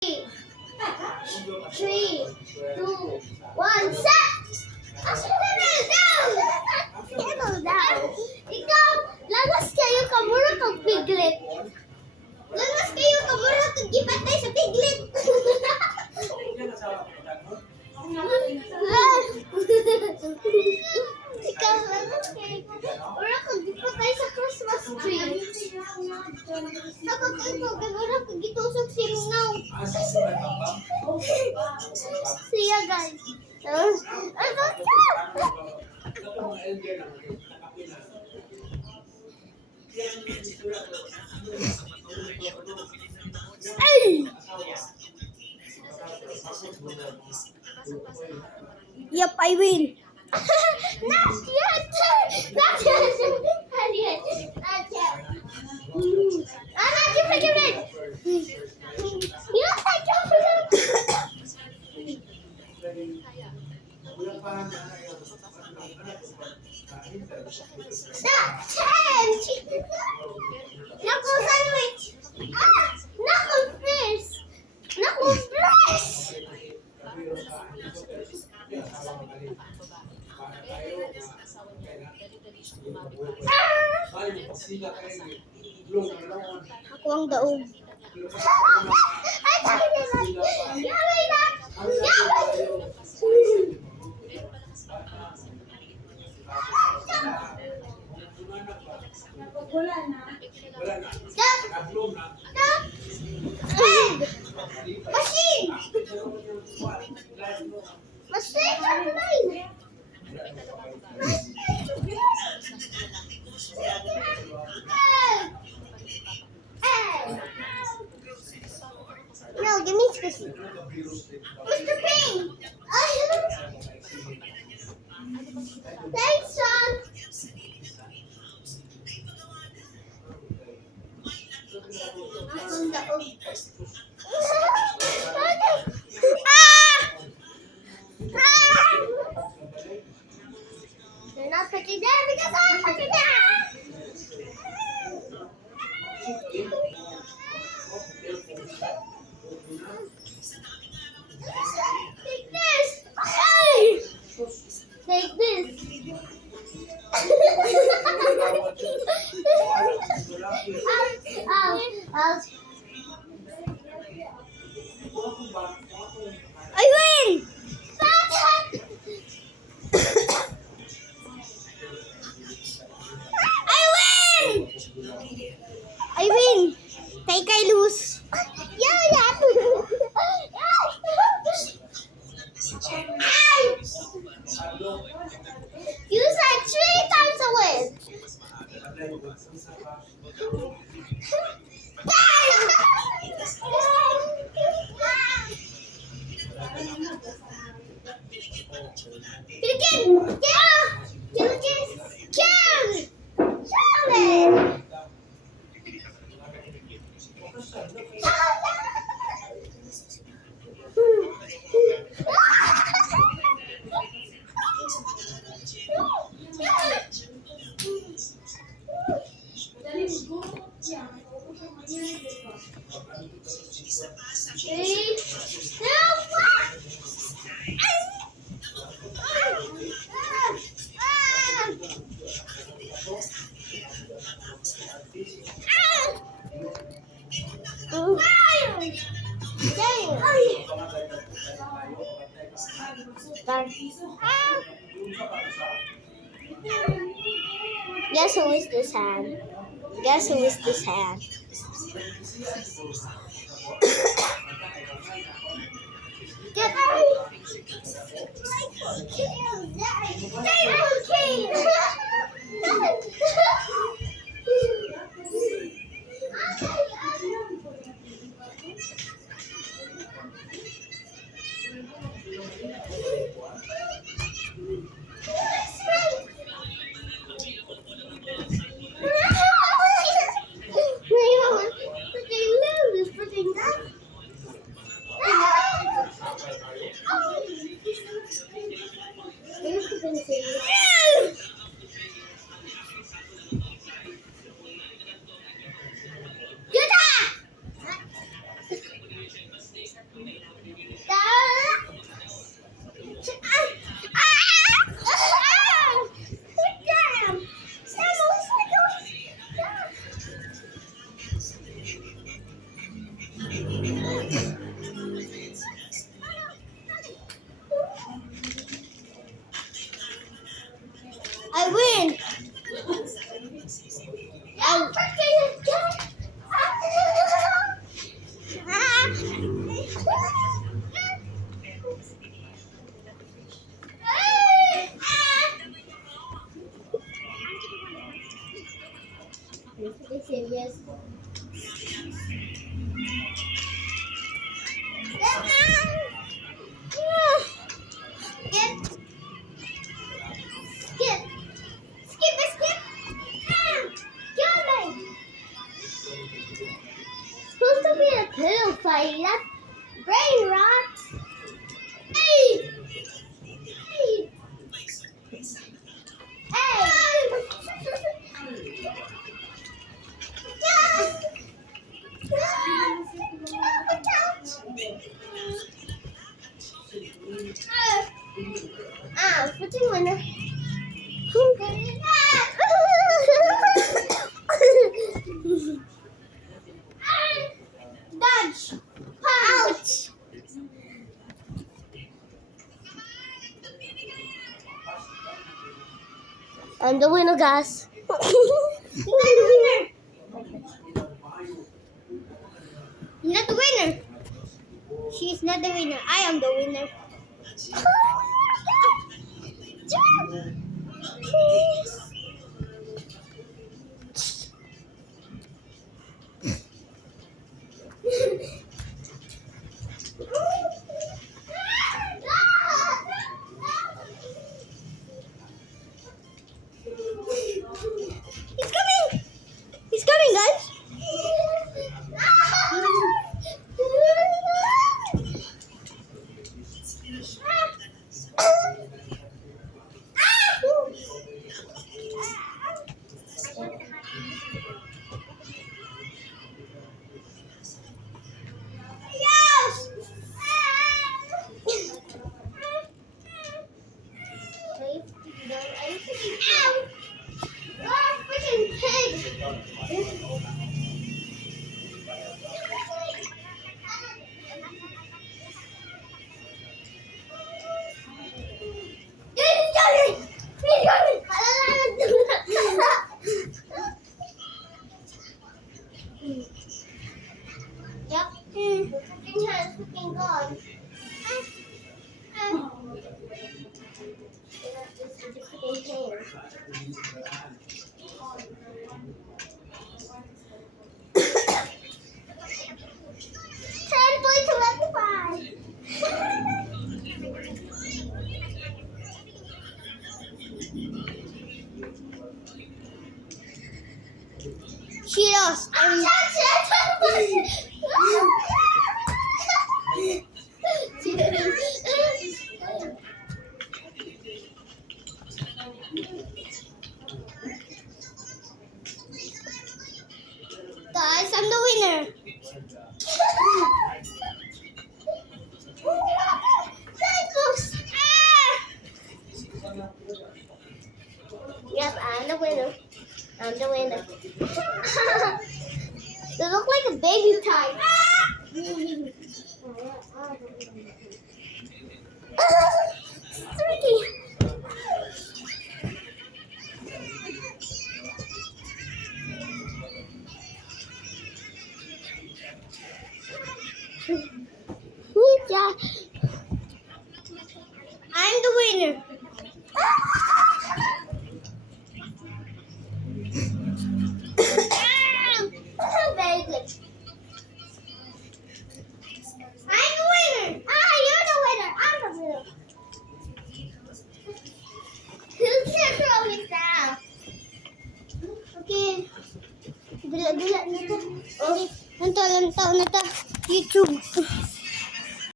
Three, two, one, set! Settle down! Ikaw, lagas kayo kamura kang piglet. Lagas kayo kamura kang gipatay sa piglet. Ikaw, lagas kayo kamura kang gipatay sa Christmas tree. Dapat kayo kamura kang gitusok silingaw. Siya guys. Ay! Yep, I win. Not yet. Not yet. Not yet. Not yet. Not yet. You take your Knuckle sandwich! Ah! Knuckle fish! Knuckle fish! Ako ang daog. Ay, tayo naman! Yaway na! Yaway! Wala na. Stop! Stop! Machine! Machine online! No, give me squishy. Mr. Ping! Thanks, Sean! They're not touching there because I'm touching there! Take this! Hey! Take this! I win! I win! Take I lose. Yeah. You said 3 times a win. Guess who is this hand? Guess who is this hand? Get out! Serious. Skip. Skip. Skip, skip. Kill me. Supposed to be a pillow fight. That's brain rot. Hey. Hey. Hey. Switching winner. Dodge. Ouch. I'm the winner, guys. You're not the winner. She's not the winner. I am the winner. He's coming! He's coming, guys! Yep. The freaking hand is freaking gone. She lost. Guys, I'm the winner. Yep, I'm the winner. I'm the winner. They look like a baby type. Tricky. I'm the winner. Very good. I'm the winner. You're the winner. I'm the winner. Who can throw it down? Okay. Dila na to. Okay. Lantaw na to. YouTube.